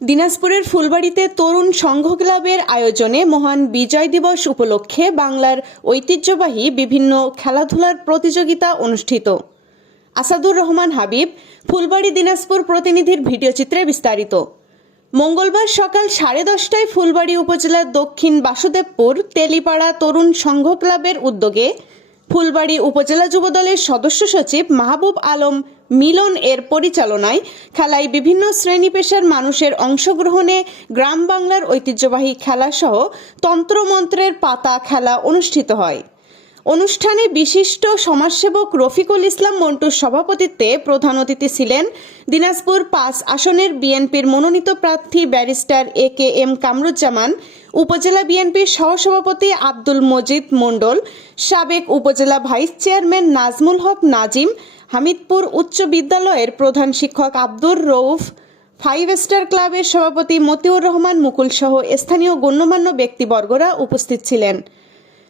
দিনাজপুরের ফুলবাড়িতে তরুণ সংঘ ক্লাবের আয়োজনে মহান বিজয় দিবস উপলক্ষে বাংলার ঐতিহ্যবাহী বিভিন্ন খেলাধুলার প্রতিযোগিতা অনুষ্ঠিত। আসাদুর রহমান হাবিব, ফুলবাড়ি দিনাজপুর প্রতিনিধির ভিডিওচিত্রে বিস্তারিত। মঙ্গলবার সকাল 10:30টায় ফুলবাড়ি উপজেলার দক্ষিণ বাসুদেবপুর তেলিপাড়া তরুণ সংঘ ক্লাবের উদ্যোগে ফুলবাড়ি উপজেলা যুবদলের সদস্য সচিব মাহবুব আলম মিলন এর পরিচালনায় খেলায় বিভিন্ন শ্রেণী পেশার মানুষের অংশগ্রহণে গ্রাম বাংলার ঐতিহ্যবাহী খেলাসহ তন্ত্রমন্ত্রের পাতা খেলা অনুষ্ঠিত হয়। অনুষ্ঠানে বিশিষ্ট সমাজসেবক রফিকুল ইসলাম মন্টুর সভাপতিত্বে প্রধান অতিথি ছিলেন দিনাজপুর ৫ আসনের বিএনপির মনোনীত প্রার্থী ব্যারিস্টার AKM কামরুজ্জামান, উপজেলা বিএনপির সহসভাপতি আব্দুল মজিদ মণ্ডল, সাবেক উপজেলা ভাইস চেয়ারম্যান নাজমুল হক নাজিম, হামিদপুর উচ্চ বিদ্যালয়ের প্রধান শিক্ষক আব্দুর রউফ, 5 স্টার ক্লাবের সভাপতি মতিউর রহমান মুকুল সহ স্থানীয় গণ্যমান্য ব্যক্তিবর্গরা উপস্থিত ছিলেন।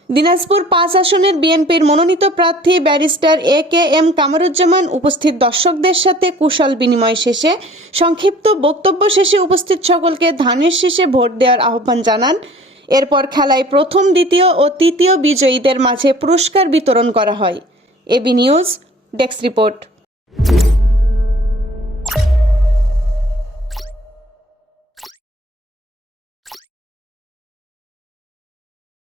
দিনাজপুর ৫ আসনের বিএনপির মনোনীত প্রার্থী ব্যারিস্টার AKM কামরুজ্জামান উপস্থিত দর্শকদের সাথে কুশল বিনিময় শেষে সংক্ষিপ্ত বক্তব্য শেষে উপস্থিত সকলকে ধানের শীষে ভোট দেওয়ার আহ্বান জানান। এরপর খেলায় প্রথম, দ্বিতীয় ও তৃতীয় বিজয়ীদের মাঝে পুরস্কার বিতরণ করা হয়। AB news desk report.